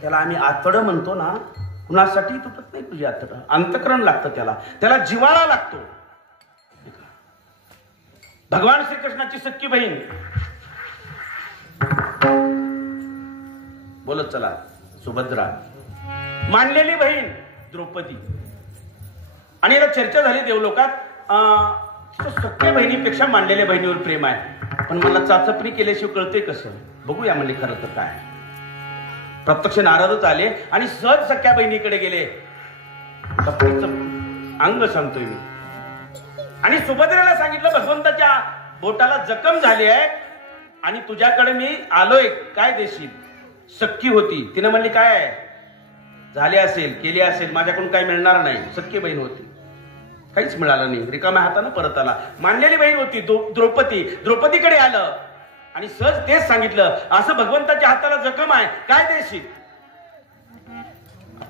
त्याला आम्ही आतडं म्हणतो ना, कुणासाठी तुटत नाही तुझी आतडं. अंतकरण लागतं त्याला, त्याला जिव्हाळा लागतो. भगवान श्रीकृष्णाची सख्खी बहीण, बोलत चला, सुभद्रा. मानलेली बहीण द्रौपदी. आणि याला चर्चा झाली देवलोकात, सख्ख्या बहिणीपेक्षा मानलेल्या बहिणीवर प्रेम आहे. पण मला चाचपणी केल्याशिवाय कळते कसं? बघूया म्हणले खरं तर काय. प्रत्यक्ष नारदच आले आणि सहज सख्या बहिणीकडे गेले. अंग सांगतोय मी. आणि सुभद्रेला सांगितलं, भगवंताच्या बोटाला जखम झाली आहे आणि तुझ्याकडे मी आलोय, काय देशील? सख्खी होती. तिने म्हणली काय आहे, झाले असेल, केली असेल, माझ्याकडून काय मिळणार नाही. सख्खी बहीण होती, काहीच मिळालं नाही, रिकाम्या हातानं परत आला. मानलेली बहीण होती द्रौपदी. द्रौपदीकडे आलं आणि सहज तेच सांगितलं, असं भगवंताच्या हाताला जखम आहे, काय देशील?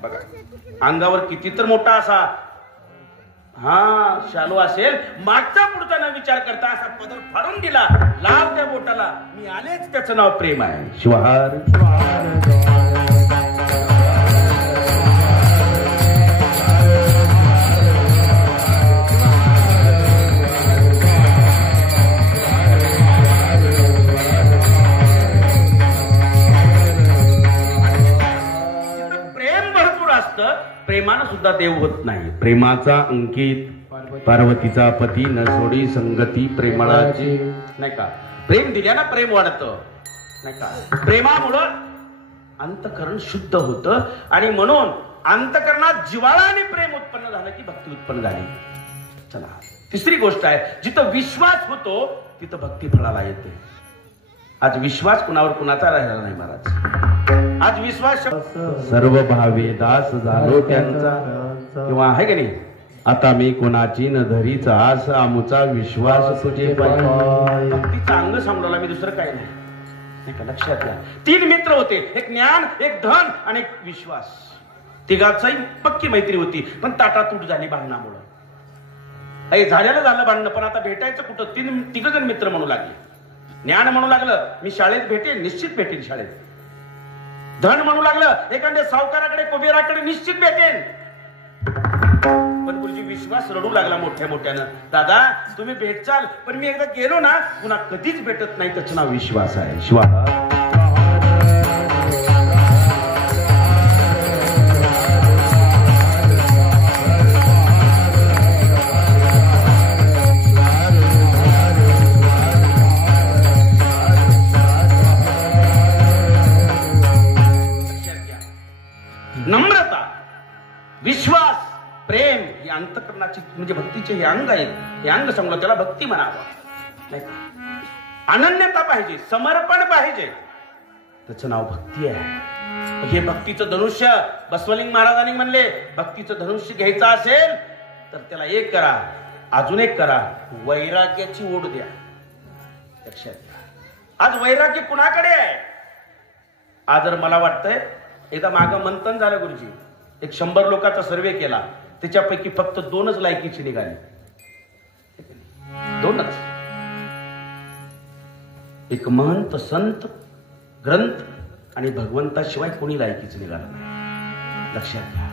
बघा अंगावर किती तर मोठा असा शालू असेल, मागचा पुढचा न विचार करता असा पदर फाडून दिला, लाव त्या बोटाला, मी आलेच, त्याचं नाव प्रेम आहे. शिवहार. प्रेमानं सुद्धा देव होत नाही. प्रेमाचा अंकित पार्वतीचा पती न सोडी संगती प्रेमळाची, नाही का? प्रेम दिल्यानं प्रेम वाढतं, नाही का? प्रेमामुळं अंतकरण शुद्ध होतं आणि म्हणून अंतकरणात जिव्हाळा आणि प्रेम उत्पन्न झालं की भक्ती उत्पन्न झाली. चला, तिसरी गोष्ट आहे, जिथं विश्वास होतो तिथं भक्ती फळाला येते. आज विश्वास कुणावर कुणाचा राहिला नाही महाराज. आज विश्वास सर्व भावे दास झालो त्यांचा, किंवा आहे की नाही, आता मी कोणाची न धरीच आस, आमुचा विश्वास तुझे पाय. भक्तीचा अंग सांभाळला मी, दुसरं काही नाही. लक्षात घ्या, 3 मित्र होते, एक ज्ञान, एक धन आणि एक विश्वास. तिघाचाही पक्की मैत्री होती, पण ताटातूट झाली भांडणामुळे. झालेलं झालं भांडणं, पण आता भेटायचं कुठं? 3 जण मित्र म्हणू लागले. ज्ञान म्हणू लागलं, मी शाळेत भेटेन, निश्चित भेटेन शाळेत. धन म्हणू लागलं, एखाद्या सावकाराकडे, कुबेराकडे निश्चित भेटेन. पण गुरुजी विश्वास रडू लागला मोठ्या मोठ्यानं, दादा तुम्ही भेटचाल, पण मी एकदा गेलो ना पुन्हा कधीच भेटत नाही. त्याचं नाव विश्वास आहे. शिवा. नम्रता, विश्वास, प्रेम ही अंतकरणाची म्हणजे भक्तीचे हे अंग आहेत. हे अंग सांगलं त्याला भक्ती म्हणावं. अनन्यता पाहिजे, समर्पण पाहिजे, त्याचं नाव भक्ती आहे. हे भक्तीचं धनुष्य बसवलिंग महाराजांनी म्हणले, भक्तीचं धनुष्य घ्यायचं असेल तर त्याला एक करा, अजून एक करा, वैराग्याची ओढ द्या. लक्षात घ्या, आज वैराग्य कुणाकडे आहे? आज जर मला वाटतंय, एकदा मागं मंथन झालं गुरुजी, एक 100 लोकांचा सर्वे केला, त्याच्यापैकी फक्त 2च लायकीची निघाली. 2च. एक महंत, संत, ग्रंथ आणि भगवंताशिवाय कोणी लायकीच निघालं नाही. लक्षात घ्या,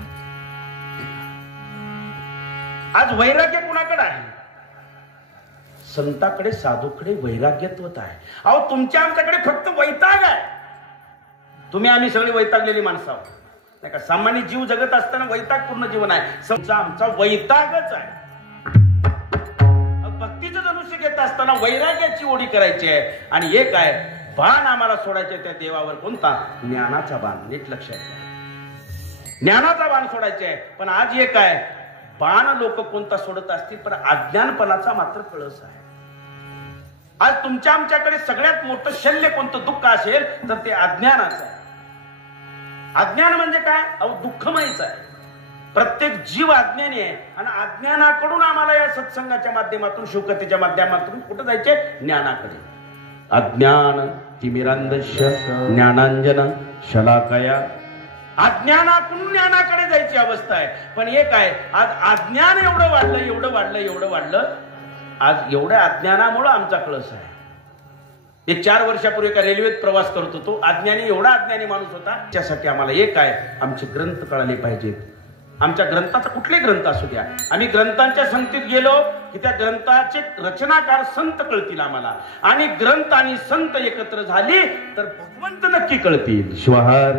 आज वैराग्य कुणाकडे आहे? संताकडे, साधूकडे वैराग्यत्वत आहे. अहो तुमच्या आमच्याकडे फक्त वैताग आहे. तुम्ही आम्ही सगळी वैतागलेली माणसं आहोत, नाही का? सामान्य जीव जगत असताना वैतागपूर्ण जीवन आहे. आमचा वैतागच आहे. भक्तीचं धनुष्य घेत असताना वैराग्याची ओढी करायची आहे. आणि एक आहे, बाण आम्हाला सोडायचे त्या देवावर. कोणता? ज्ञानाचा बाण. नीट लक्षात घ्या, ज्ञानाचा बाण सोडायचे आहे. पण आज एक आहे, बाण लोक कोणता सोडत असतील, पण अज्ञानपणाचा मात्र कळस आहे. आज तुमच्या आमच्याकडे सगळ्यात मोठं शल्य कोणतं दुःख असेल तर ते अज्ञानाचं आहे. अज्ञान म्हणजे काय? अहो दुःखमयच आहे. प्रत्येक जीव अज्ञानी आहे आणि अज्ञानाकडून आम्हाला या सत्संगाच्या माध्यमातून, शोकतेच्या माध्यमातून कुठं जायचे? ज्ञानाकडे. अज्ञान तिमिरांधस्य ज्ञानांजन शलाकया. अज्ञानाकडून ज्ञानाकडे जायची अवस्था आहे. पण एक आहे, आज अज्ञान एवढं वाढलं, एवढं वाढलं, एवढं वाढलं. आज एवढ्या अज्ञानामुळे आमचा कळस आहे. एक 4 वर्षापूर्वी एका रेल्वेत प्रवास करत होतो. अज्ञानी, एवढा अज्ञानी माणूस होता. त्यासाठी आम्हाला एक आहे, आमचे ग्रंथ कळाले पाहिजेत. आमच्या ग्रंथाचा कुठले ग्रंथ असू द्या, आम्ही ग्रंथांच्या संगतीत गेलो की त्या ग्रंथाचे रचनाकार संत कळतील आम्हाला. आणि ग्रंथ आणि संत एकत्र झाली तर भगवंत नक्की कळतील. शिवहार.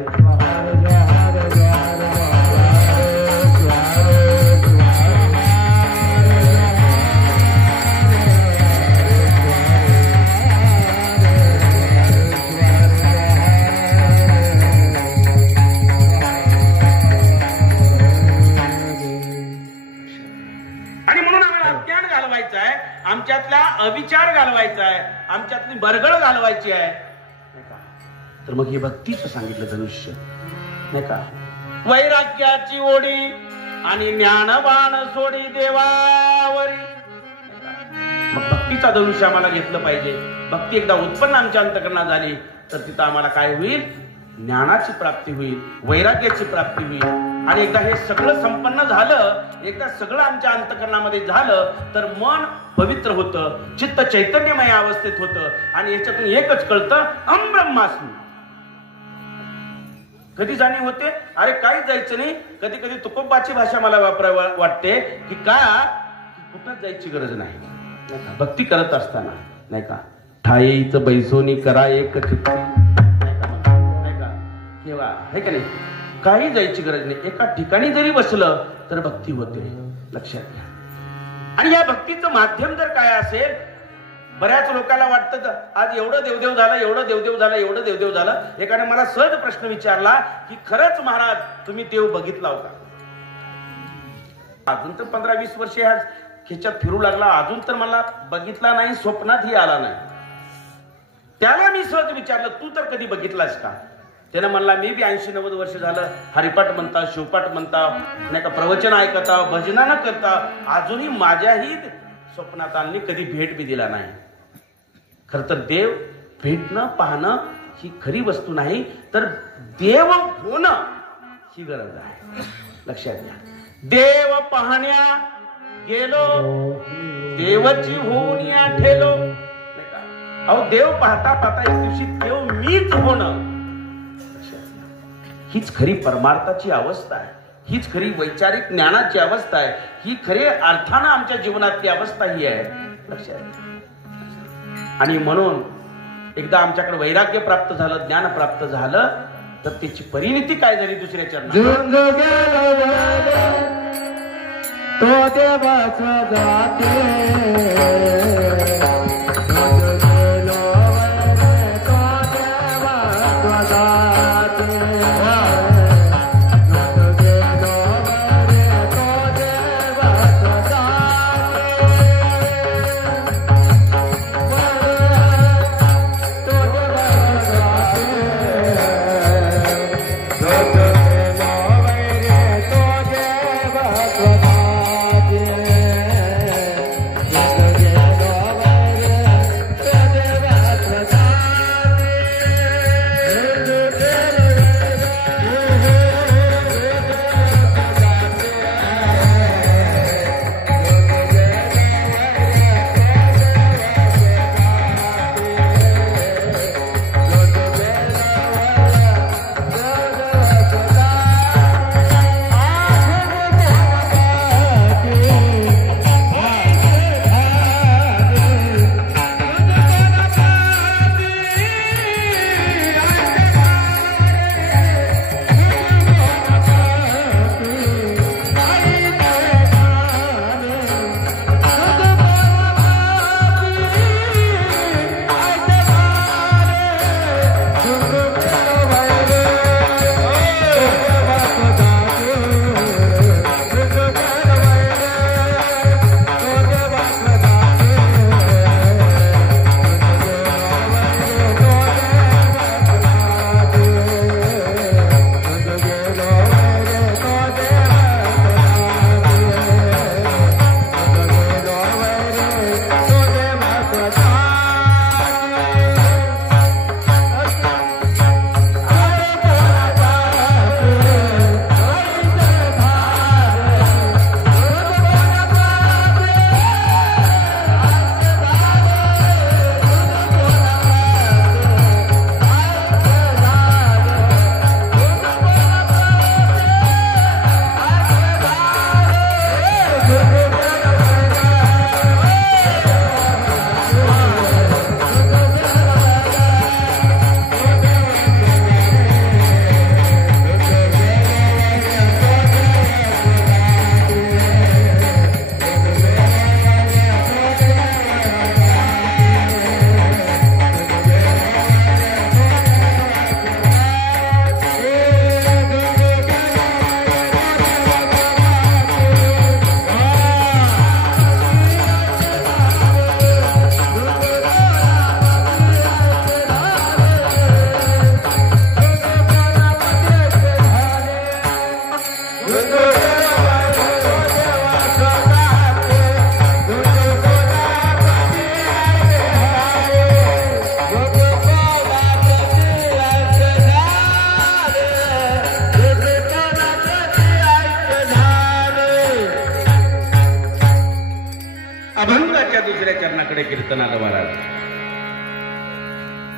आमच्यातला अविचार घालवायचा आहे, आमच्यातली बरगळ घालवायची आहे, नाही का? तर मग हे भक्तीचं सांगितलं धनुष्य, नाही का? वैराग्याची ओढी आणि ज्ञानबाण सोडी देवावरी. मग भक्तीचा धनुष्य आम्हाला घेतलं पाहिजे. भक्ती एकदा उत्पन्न आमच्या अंतःकरणात झाली तर तिथं आम्हाला काय होईल? ज्ञानाची प्राप्ती होईल, वैराग्याची प्राप्ती होईल. आणि एकदा हे सगळं संपन्न झालं, एकदा सगळं आमच्या अंतःकरणामध्ये झालं तर मन पवित्र होतं, चित्त चैतन्यमय अवस्थेत होतं. आणि याच्यातून एकच कळतं, अहम ब्रह्मास्मी. कधी जाणीव होते, अरे काही जायचं नाही. कधी कधी तुकोबाची भाषा मला वाटते की का कुठंच जायची गरज नाही, भक्ती करत असताना, नाही का? ठायेच बैसोनी करा एक चित्ती, नाही का? केव्हा आहे का नाही? काही जायची गरज नाही. एका ठिकाणी जरी बसलं तर भक्ती होते, लक्षात घ्या. आणि या भक्तीचं माध्यम जर काय असेल, बऱ्याच लोकांना वाटतं आज एवढं देवदेव झालं, एवढं देवदेव झालं, एवढं देवदेव झालं. एकाने मला सहज प्रश्न विचारला की खरंच महाराज तुम्ही देव बघितला होता? अजून तर 15-20 वर्षे ह्या खेच्यात फिरू लागला, अजून तर मला बघितला नाही, स्वप्नातही आला नाही. त्याला मी सहज विचारलं तू तर कधी बघितलास का? त्यानं म्हणला मी बी 80-90 वर्ष झालं हरिपाठ म्हणता, शिवपाठ म्हणता, नाही का, प्रवचन ऐकता, भजना न करता, अजूनही माझ्याही स्वप्नात आणली, कधी भेट बी दिला नाही. खर तर देव भेटणं पाहणं ही खरी वस्तू नाही, तर देव होणं ही गरज आहे, लक्षात घ्या. देव पाहण्या गेलो देवची होऊन या ठेलो, नाही का? अहो देव पाहता पाहता एक दिवशी देव मीच होणं, हीच खरी परमार्थाची अवस्था आहे, हीच खरी वैचारिक ज्ञानाची अवस्था आहे, ही खरी अर्थानं आमच्या जीवनातली अवस्था ही आहे, लक्षात. आणि म्हणून एकदा आमच्याकडे वैराग्य प्राप्त झालं, ज्ञान प्राप्त झालं तर त्याची परिणिती काय झाली दुसऱ्या चरणात? तो देवाचा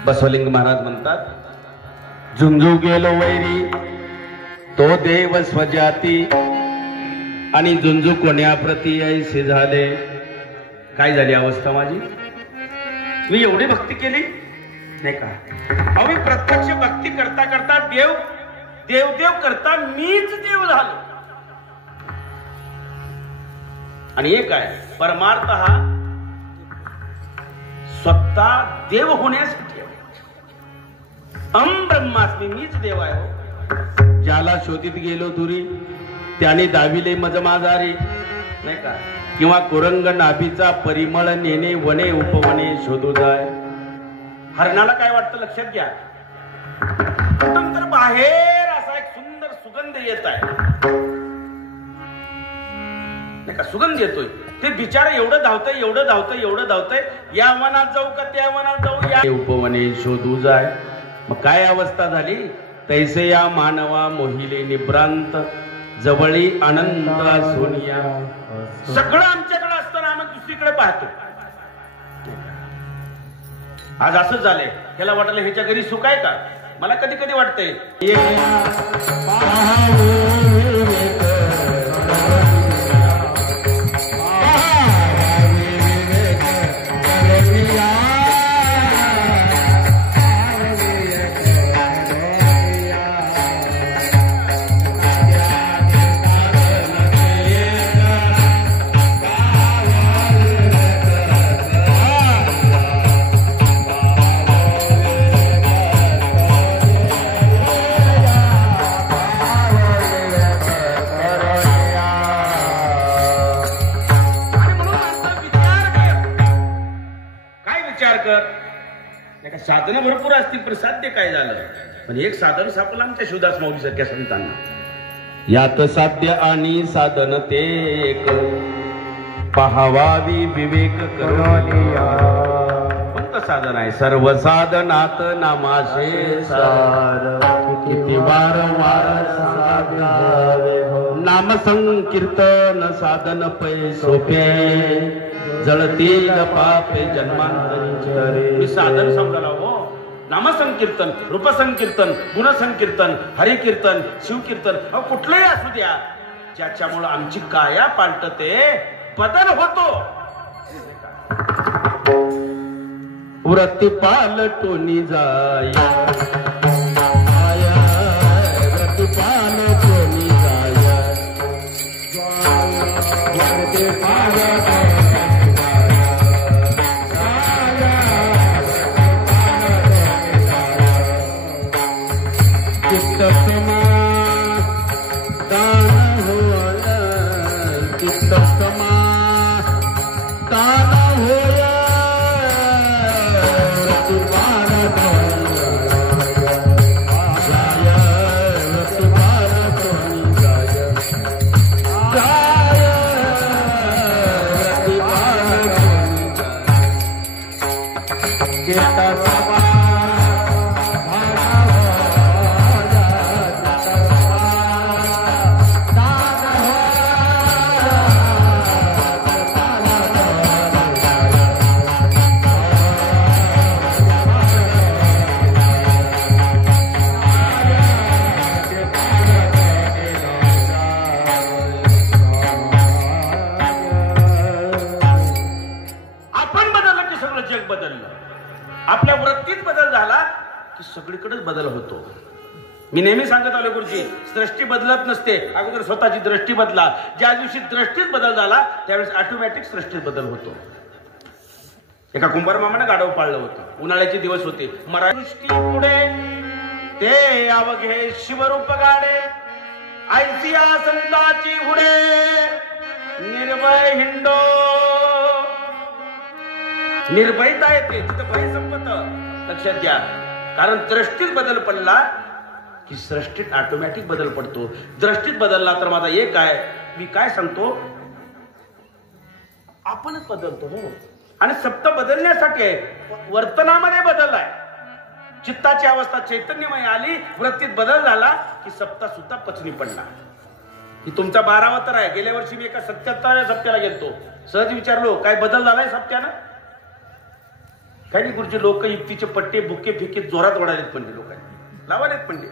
बसवलिंग महाराज म्हणतात, झुंजू गेलो वैरी तो देव स्वजाती, आणि झुंजू कोण्याप्रती ऐसे झाले. काय झाली अवस्था माझी? मी एवढी भक्ती केली नाही का? अहो, मी प्रत्यक्ष भक्ती करता करता देव देव देव करता मीच देव झालो. आणि एक आहे परमार्थ, हा स्वतः देव होण्यासाठी. ब्रह्मास्मी, मीच देव आहे. ज्याला शोधित गेलो दुरी त्याने दाविले मज माझारी, नाही का? किंवा कुरंग नाभीचा परिमळ नेणे वने उपवने शोधू जाय. हरणाला काय वाटतं लक्षात घ्या. तर बाहेर असा एक सुंदर सुगंध येत आहे, नाही का? सुगंध येतोय. ते बिचारा एवढं धावतंय, एवढं धावतंय, एवढं धावतंय, या वनात जाऊ का त्या वनात जाऊ, या उपवने शोधू जाय. मग काय अवस्था झाली? तैसे या मानवा मोहिले निभ्रांत, जवळी आनंद सोनिया. सगळं आमच्याकडे असताना आम्ही दुसरीकडे पाहतो. आज असंच झालंय. ह्याला वाटलं ह्याच्या घरी सुख आहे का? मला कधी कधी वाटतंय साधनं भरपूर असतील, पण साध्य काय झालं? पण एक साधन सापडलं आमच्या शिवदास माऊली सारख्या संतांना. यात साध्य आणि साधन ते एक, पहावावी विवेक करुनिया. कोणतं साधन आहे? सर्व साधनात नामाशे सार, किती वारंवार सांगावे. नाम संकीर्तन साधन पै सोपे, जळतील पापे जन्मांतरी. मी साधन समजायला हो. नामसंकीर्तन, रूपसंकीर्तन, गुणसंकीर्तन, हरिकीर्तन, शिवकीर्तन, कुठलंही असू द्या, ज्याच्यामुळे आमची काया पालटते, बदल होतो. व्रती पालटून जाय, व्रती पालटून जाय, व्रती पालटून सगळीकडेच बदल होतो. मी नेहमी सांगत आलो गुरुजी, सृष्टी बदलत नसते, अगोदर स्वतःची दृष्टी बदला. ज्या दिवशी दृष्टीत बदल झाला त्यावेळेस ऑटोमॅटिक सृष्टीत बदल होतो. एका कुंभार मामाने गाढव पाळलं होतं. उन्हाळ्याचे दिवस होते. मराठी पुढे ते अवघे शिवरूप गाडे, ऐसिया संताची हुडे, निर्भय हिंडो. निर्भयता येते तिथं भय संपत. लक्षात घ्या. कारण दृष्टीत बदल पडला की सृष्टीत ऑटोमॅटिक बदल पडतो. दृष्टीत बदलला तर माझा एक आहे, मी काय सांगतो, आपणच बदलतो हो. आणि सप्त बदलण्यासाठी आहे, वर्तनामध्ये बदल आहे. चित्ताची अवस्था चैतन्यमय आली, वृत्तीत बदल झाला की सप्ता सुद्धा पचनी पडला. ही तुमचा 12वा तर आहे. गेल्या वर्षी मी एका 77व्या सप्त्याला गेलतो. सहज विचारलो काय बदल झालाय सप्त्यानं. काही गुरुजी लोक युक्तीचे पट्टे बुके फिके जोरात ओढालेत पंडित लोकांनी लावालेत पंडित.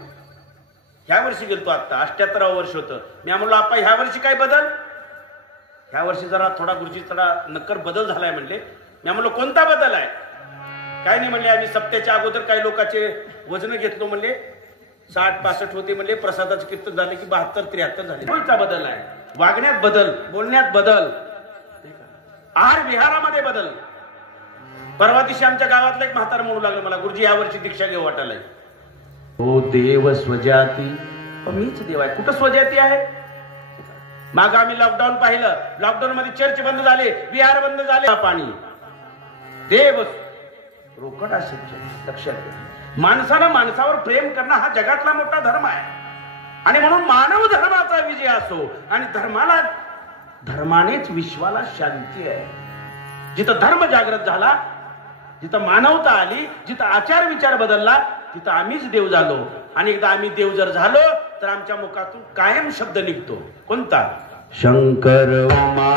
ह्या वर्षी गेलतो आता 78व वर्ष होतं. मी म्हणलो आपा ह्या वर्षी काय बदल. ह्या वर्षी जरा थोडा गुरुजी थोडा नक्कर बदल झालाय म्हणले. मी म्हणलो कोणता बदल आहे. काय नाही म्हणले आम्ही सप्त्याच्या अगोदर काही लोकांचे वजन घेतलो म्हणले 60-65 होते म्हणले. प्रसादाचं कीर्तन झाले की 72-73 झाले. कोणता बदल आहे. वागण्यात बदल, बोलण्यात बदल, आहार विहारामध्ये बदल. परवा दिवशी आमच्या गावातला एक म्हातारा म्हणू लागलं मला गुरुजी या वर्षी दीक्षा घेऊ वाटायला. हो देव स्वजाती. मीच देव आहे. कुठं स्वजाती आहे. माग आम्ही लॉकडाऊन पाहिलं. लॉकडाऊन मध्ये चर्च बंद झाले, विहार बंद झाले. पाणी देव रोकड असेल. लक्षात घ्या माणसानं माणसावर प्रेम करणं हा जगातला मोठा धर्म आहे. आणि म्हणून मानव धर्माचा विजय असो. आणि धर्मानेच विश्वाला शांती आहे. जिथं धर्म जागृत झाला, जिथं मानवता आली, जिथं आचार विचार बदलला, तिथं आम्हीच देव झालो. आणि एकदा आम्ही देव जर झालो तर आमच्या मुखातून कायम शब्द निघतो. कोणता. शंकर उमा.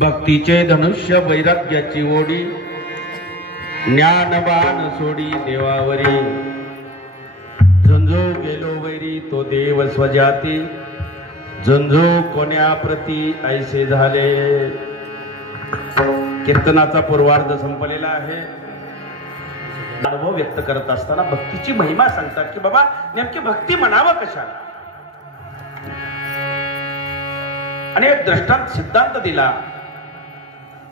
भक्तीचे धनुष्य वैराग्याची ओढी ज्ञानबाण सोडी देवावरी झंझो गेलो वैरी तो देव स्वजाती झंझो कोण्या प्रती ऐसे झाले. कीर्तनाचा पूर्वार्ध संपलेला आहे. अनुभव व्यक्त करत असताना भक्तीची महिमा सांगतात की बाबा नेमकी भक्ती म्हणावं कशाला. आणि एक दृष्टांत सिद्धांत दिला.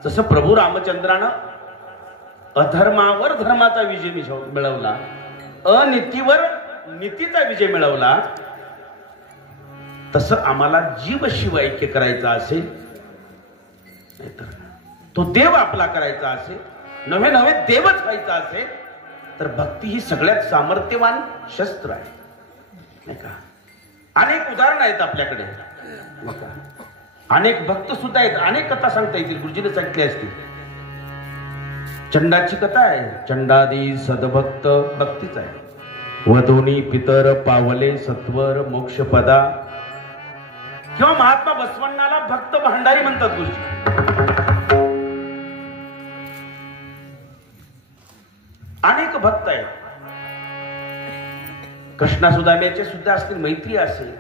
जसं प्रभू रामचंद्रानं अधर्मावर धर्माचा विजय मिळवला, अनितीवर नीतीचा विजय मिळवला, तसं आम्हाला जीव शिव ऐक्य करायचा असेल, नाहीतर तो देव आपला करायचा असेल, नव्हे नव्हे देवच व्हायचा असेल, तर भक्ती ही सगळ्यात सामर्थ्यवान शस्त्र आहे, नाही का. अनेक उदाहरण आहेत आपल्याकडे, अनेक भक्त सुद्धा आहेत. अनेक कथा सांगता येतील, गुरुजीने सांगितले असतील. चंडाची कथा आहे. चंडादी सदभक्त भक्तीच आहे. वधोनी पितर पावले सत्वर मोक्षपदा. किंवा महात्मा बसवण्णाला भक्त भांडारी म्हणतात. गोष्टी अनेक भक्त आहेत. कृष्णा सुदाम्याचे सुद्धा असतील, मैत्री असेल,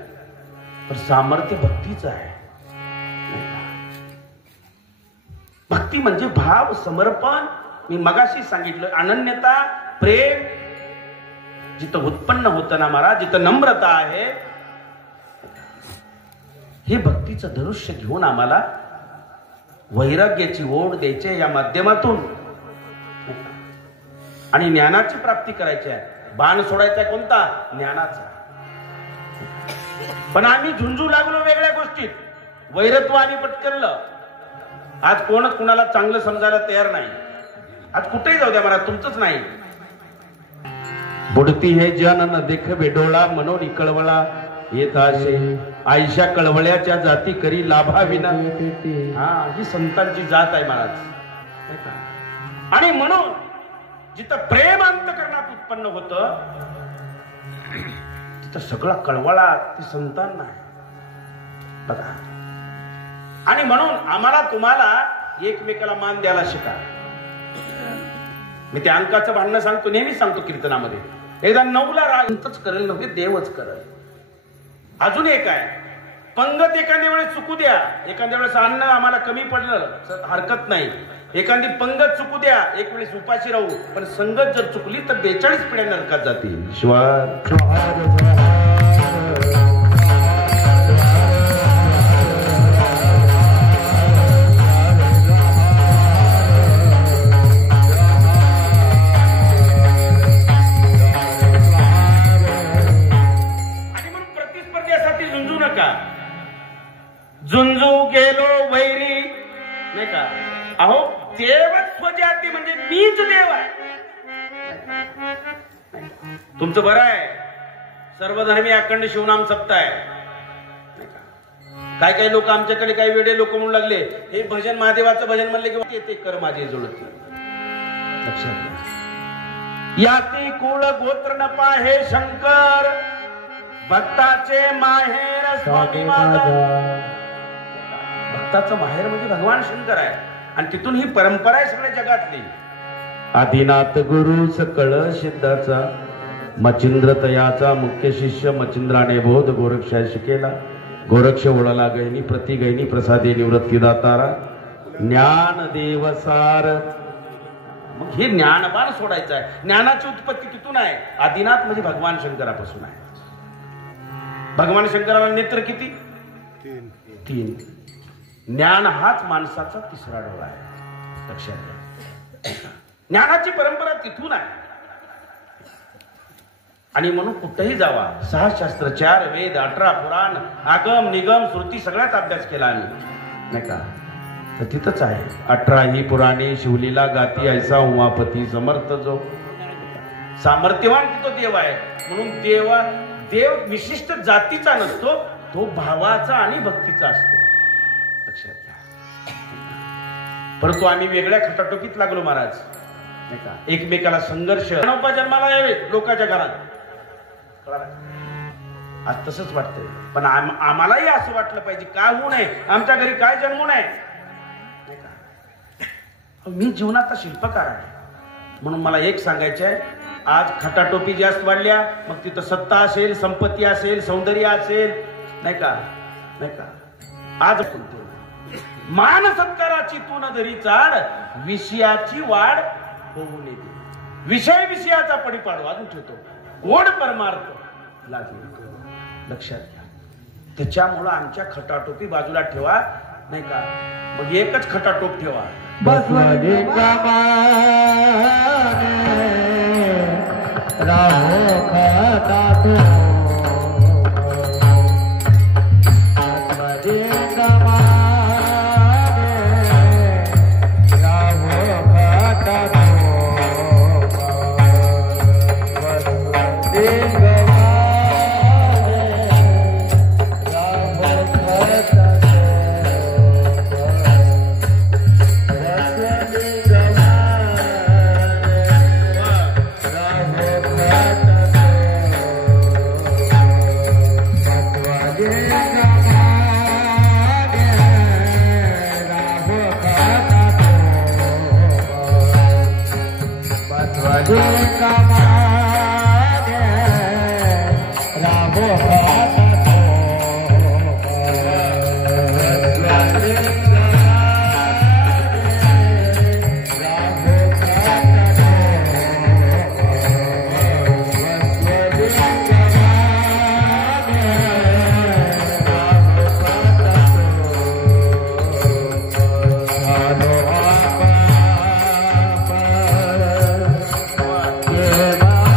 पण सामर्थ्य भक्तीच आहे. भक्ती म्हणजे भाव, समर्पण. मी मगाशी सांगितलं, अनन्यता, प्रेम जिथं उत्पन्न होतं ना महाराज, जिथं नम्रता आहे, हे भक्तीचं धनुष्य घेऊन आम्हाला वैराग्याची ओढ द्यायची या माध्यमातून आणि ज्ञानाची प्राप्ती करायची आहे. बाण सोडायचा कोणता? ज्ञानाचा. पण आम्ही झुंजू लागलो वेगळ्या गोष्टीत. वैरत्व आम्ही पटकरलं. आज कोणच कुणाला चांगलं समजायला तयार नाही. आज कुठेही जाऊ द्या महाराज, तुमचंच नाही. बुडती हे जन न देख बेडोळा म्हणून कळवळा येत असे आयशा कळवळ्याच्या जाती करी लाभा विना. ही संतांची जात आहे महाराज. आणि म्हणून जिथं प्रेम अंतकरणात उत्पन्न होतं तिथं सगळा कळवळा ती संतांना आहे बघा. आणि म्हणून आम्हाला तुम्हाला एकमेकाला मान द्यायला शिका. मी त्या अंकाचं भांडणं सांगतो, नेहमीच सांगतो कीर्तनामध्ये. एकदा 9ला रागच करेल नव्हे, देवच करेल. अजून एक आहे, पंगत एखाद्या वेळेस चुकू द्या. एखाद्या वेळेस अन्न आम्हाला कमी पडलं हरकत नाही. एखादी पंगत चुकू द्या, एक वेळेस उपाशी राहू. पण संगत जर चुकली तर 42 पिढ्या नरकात जातील. शिवाय झुंजू गेलो वैरी नाही का. अहो देवच स्वजाती म्हणजे मीच देव आहे. तुमचं बरं आहे, सर्वधर्मी अखंड शिवनाम सप्ताह आहे. काय काही लोक आमच्याकडे काही वेडे लोक म्हणू लागले, हे भजन महादेवाचं भजन म्हणले की ते कर माझे जुळत. लक्षात घ्या, याती कुळ गोत्र न पाहे शंकर भक्ताचे माहेर स्वामी माझा. भक्ताचं माहेर म्हणजे भगवान शंकर आहे. आणि तिथून ही परंपरा आहे सगळ्या जगातली. आदिनाथ गुरु सकळ सिद्धाचा मचिंद्र तयाचा मुख्य शिष्य मचिंद्राने बोध गोरक्षा शिकेला. गोरक्ष ओळला गैनी प्रति गैनी प्रसादे निवृत्ती दातारा ज्ञान देवसार. मग हे ज्ञानबाण सोडायचं आहे. ज्ञानाची उत्पत्ती तिथून आहे. आदिनाथ म्हणजे भगवान शंकरापासून आहे. भगवान शंकराला नेत्र किती? 3. ज्ञान हाच माणसाचा 3रा डोळा आहे. लक्षात घ्या, ज्ञानाची परंपरा तिथून आहे. आणि म्हणून कुठेही जावा, 6 शास्त्र, 4 वेद, 18 पुराण, आगम निगम श्रुती सगळ्याच अभ्यास केला आम्ही नाही का. तर तिथंच आहे 18 ही पुराणे शिवलीला गाती ऐसा उमापती समर्थ. जो सामर्थ्यवान तिथं देव आहे. म्हणून देव विशिष्ट जातीचा नसतो, तो भावाचा आणि भक्तीचा असतो. लक्षात घ्या. परंतु आम्ही वेगळ्या खटाटोकीत लागलो महाराज नाही का. एकमेकाला संघर्ष. मानवपा जन्माला यावे लोकांच्या घरात. आज तसंच वाटतंय. पण आम्हालाही असं वाटलं पाहिजे, काय होऊ नये, आमच्या घरी काय जन्मू नये. मी जीवनाचा शिल्पकार आहे. म्हणून मला एक सांगायचं आहे, आज खटाटोपी जास्त वाढल्या. मग तिथं सत्ता असेल, संपत्ती असेल, सौंदर्य असेल नाही का. आज मान सत्काराची तू न धरी चाड विषयाची वाढ होऊ नये. विषय विषयाचा पडीपाडू अजून ठेवतो. गोड परमार्थ लक्षात घ्या. त्याच्यामुळं आमच्या खटाटोपी बाजूला ठेवा नाही का. मग एकच खटाटोप ठेवा. Yeah.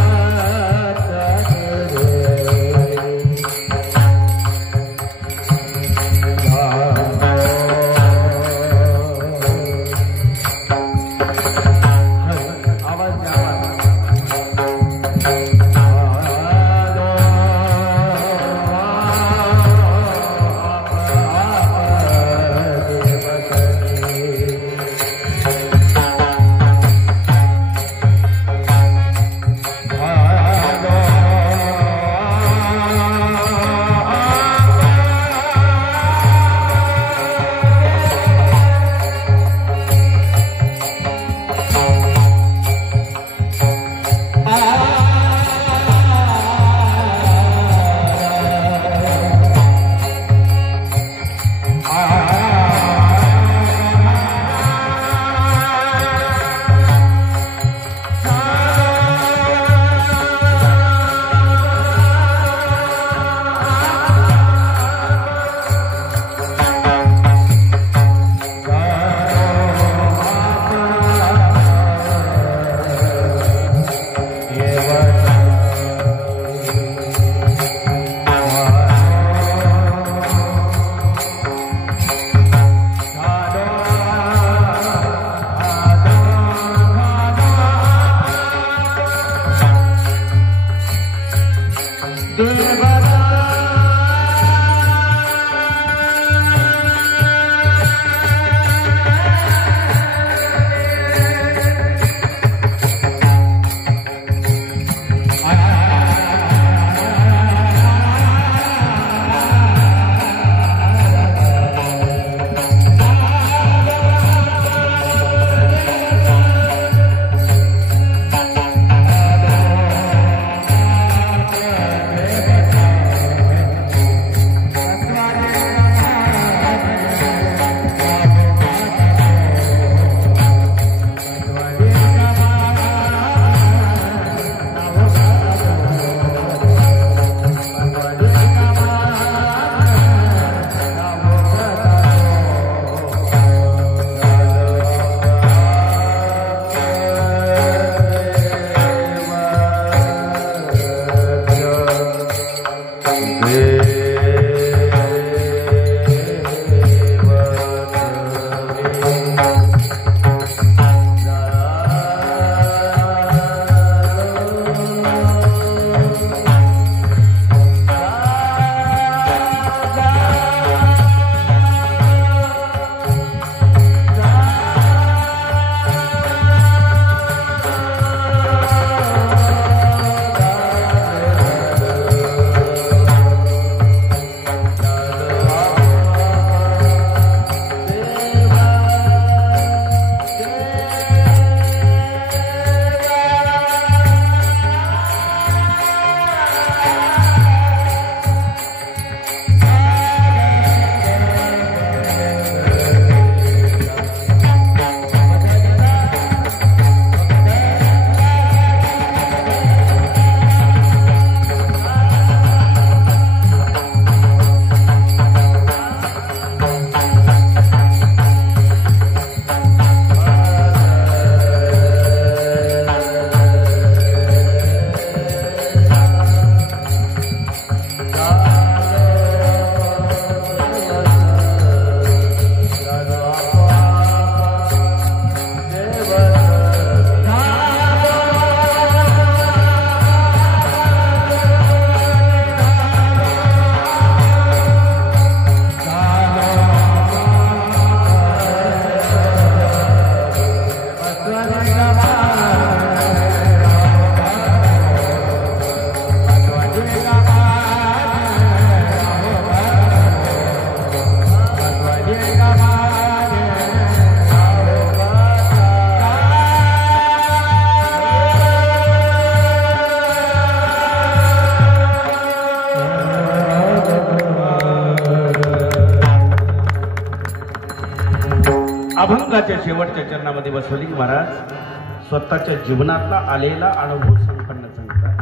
सत्संगाच्या शेवटच्या चरणामध्ये बसवलिंग महाराज स्वतःच्या जीवनातला आलेला अनुभव संपन्न सांगतात.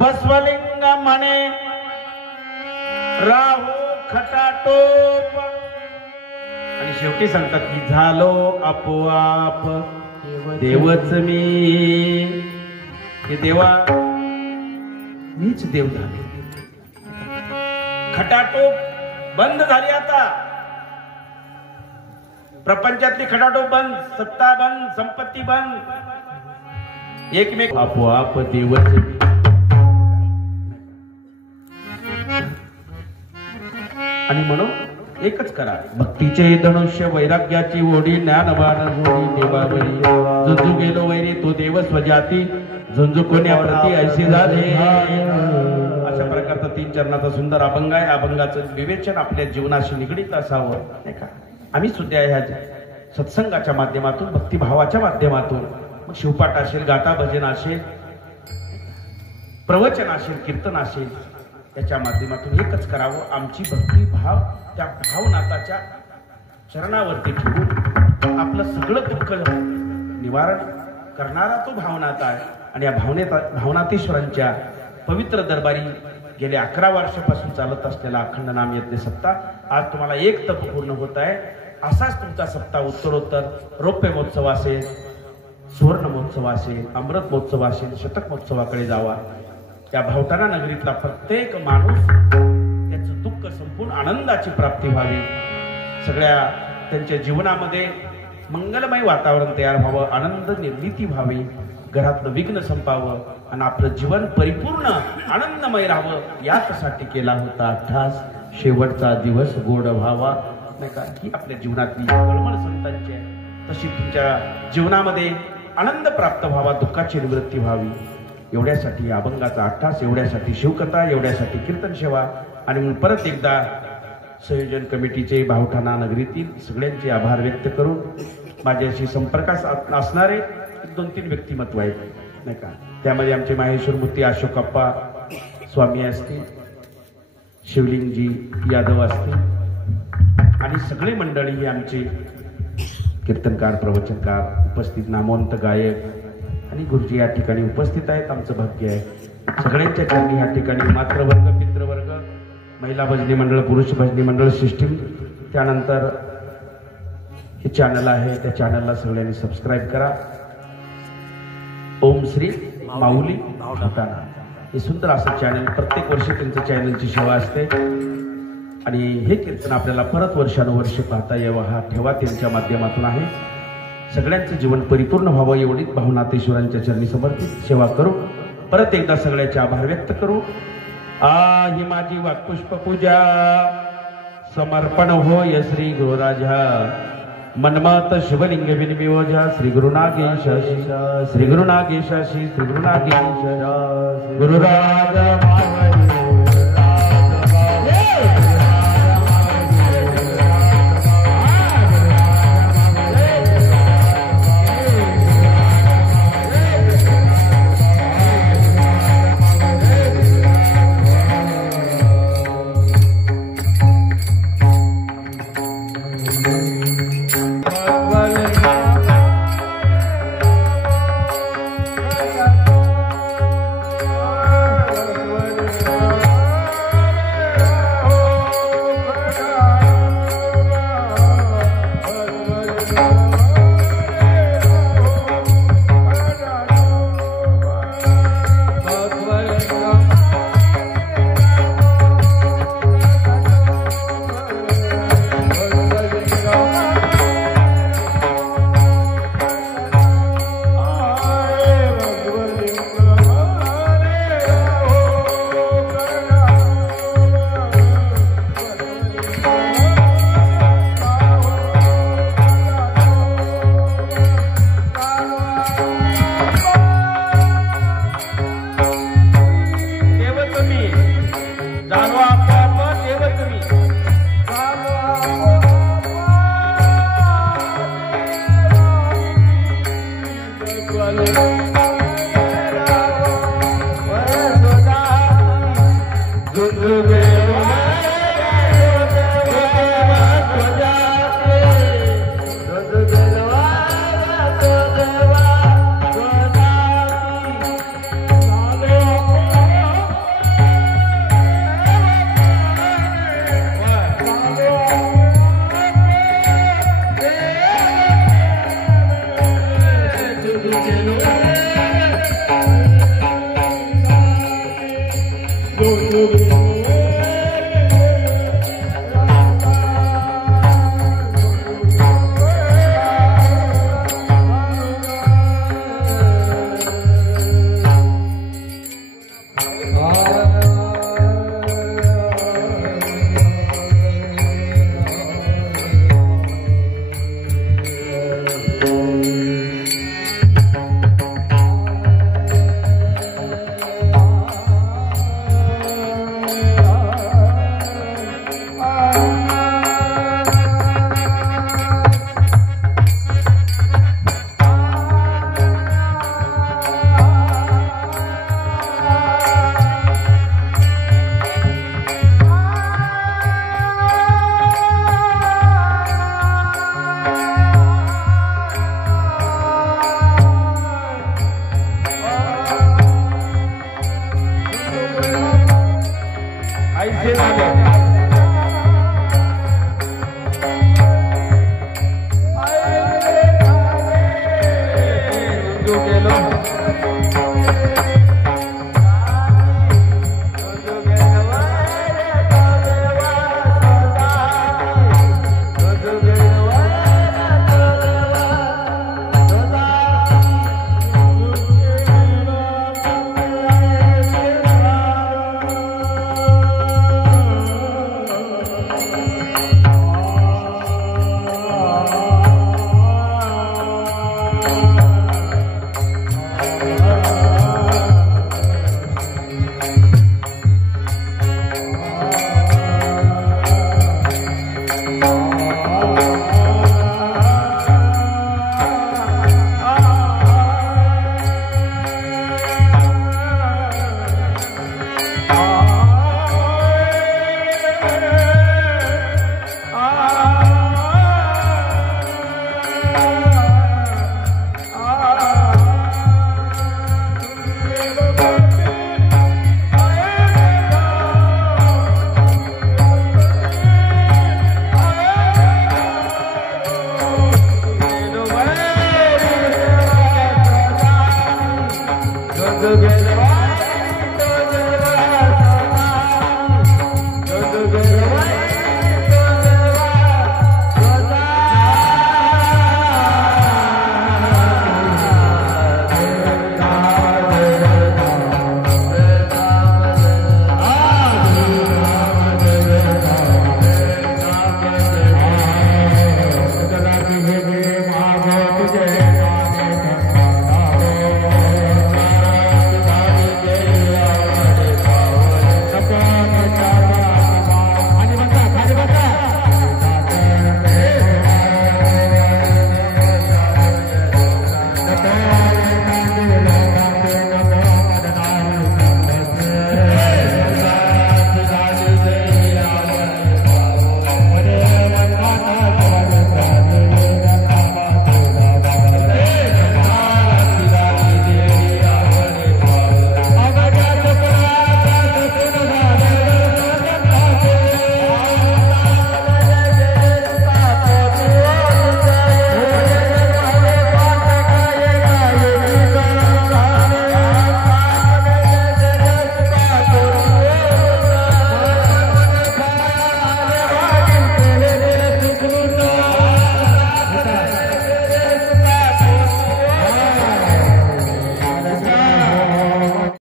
बसवलिंग म्हणे राहू खटाटोप आणि शेवटी सांगतात की झालो आपोआप देवच मी. हे देवा मीच देव झाले. खटाटोप बंद झाली. आता प्रपंचातली खटाटोप बंद, सत्ता बंद, संपत्ती बंद, एकमेक आपोआप देवच मी. आणि म्हणून एकच करा. भक्तीचे धनुष्य वैराग्याची ओढी ज्ञानवान होडी देवावरी. झुंजू गेलो वैरी तो देव स्वजाती झुंजू कोण्याप्रती ऐसे झाले. अशा प्रकारचा 3 चरणाचा सुंदर अभंग आहे. अभंगाचं विवेचन आपल्या जीवनाशी निगडीत असावं नाही का. आम्ही सुद्धा ह्या सत्संगाच्या माध्यमातून भक्तिभावाच्या माध्यमातून मग शिवपाठ असेल, गाथा भजन असेल, प्रवचन असेल, कीर्तन असेल, त्याच्या माध्यमातून एकच करावं. आमची भक्तिभाव त्या भावनाथाच्या चरणावरती ठेवून आपलं सगळं दुःख निवारण करणारा तो भावनाथ आहे. आणि या भावनाथेश्वरांच्या पवित्र दरबारी गेल्या 11 वर्षापासून चालत असलेला अखंड नाम यज्ञ सप्ताह आज तुम्हाला 1 तप पूर्ण होत आहे. असाच तुमचा सप्ताह उत्तरोत्तर रौप्य महोत्सव असेल, सुवर्ण महोत्सव असेल, अमृत महोत्सव असेल, शतक महोत्सवाकडे जावा. त्या भावताना नगरीतला प्रत्येक माणूस त्याचं दुःख संपून आनंदाची प्राप्ती व्हावी. सगळ्या त्यांच्या जीवनामध्ये मंगलमय वातावरण तयार व्हावं, आनंद निर्मिती व्हावी, घरातलं विघ्न संपावं आणि आपलं जीवन परिपूर्ण आनंदमय राहावं. यासाठी केला होता अठ्ठास. शेवटचा दिवस गोड व्हावा नाही का. ही आपल्या जीवनातली कळमळ संतांची आहे. तशी तुमच्या जीवनामध्ये आनंद प्राप्त व्हावा, दुःखाची निवृत्ती व्हावी, एवढ्यासाठी अभंगाचा अठ्ठास, एवढ्यासाठी शिवकथा, एवढ्यासाठी कीर्तन सेवा. आणि म्हणून परत एकदा संयोजन कमिटीचे भावठाणा नगरीतील सगळ्यांचे आभार व्यक्त करून माझ्याशी संपर्कात असणारे 2-3 व्यक्तिमत्व आहेत नाही का. त्यामध्ये आमचे माहेश्वर मूर्ती अशोकप्पा स्वामी असतील, शिवलिंगजी यादव असतील आणि सगळे मंडळी ही आमचे कीर्तनकार, प्रवचनकार, उपस्थित नामवंत गायक आणि गुरुजी या ठिकाणी उपस्थित आहेत. आमचं भाग्य आहे. सगळ्यांच्या चरणी या ठिकाणी मातृवर्ग, पितृवर्ग, महिला भजनी मंडळ, पुरुष भजनी मंडळ, सिस्टीम, त्यानंतर हे चॅनल आहे त्या चॅनलला सगळ्यांनी सबस्क्राईब करा. ओम श्री माऊली भावताना हे सुंदर असं चॅनल. प्रत्येक वर्षी त्यांचं चॅनलची सेवा असते आणि हे कीर्तन आपल्याला परत वर्षानुवर्ष पाहता यावं हा ठेवा त्यांच्या माध्यमातून आहे. सगळ्यांचं जीवन परिपूर्ण व्हावं एवढीच भावनाथेश्वरांच्या चरणी समर्पित सेवा करू. परत एकदा सगळ्याचे आभार व्यक्त करू. ही माझी वाक्पुष्प पूजा समर्पण होय श्री गुरुराजा. मनमत शिवलिंग विनियोजा श्री गुरुनागेशाशी, श्री गुरुनागेशाशी, श्री गुरुनागेश गुरुराजा.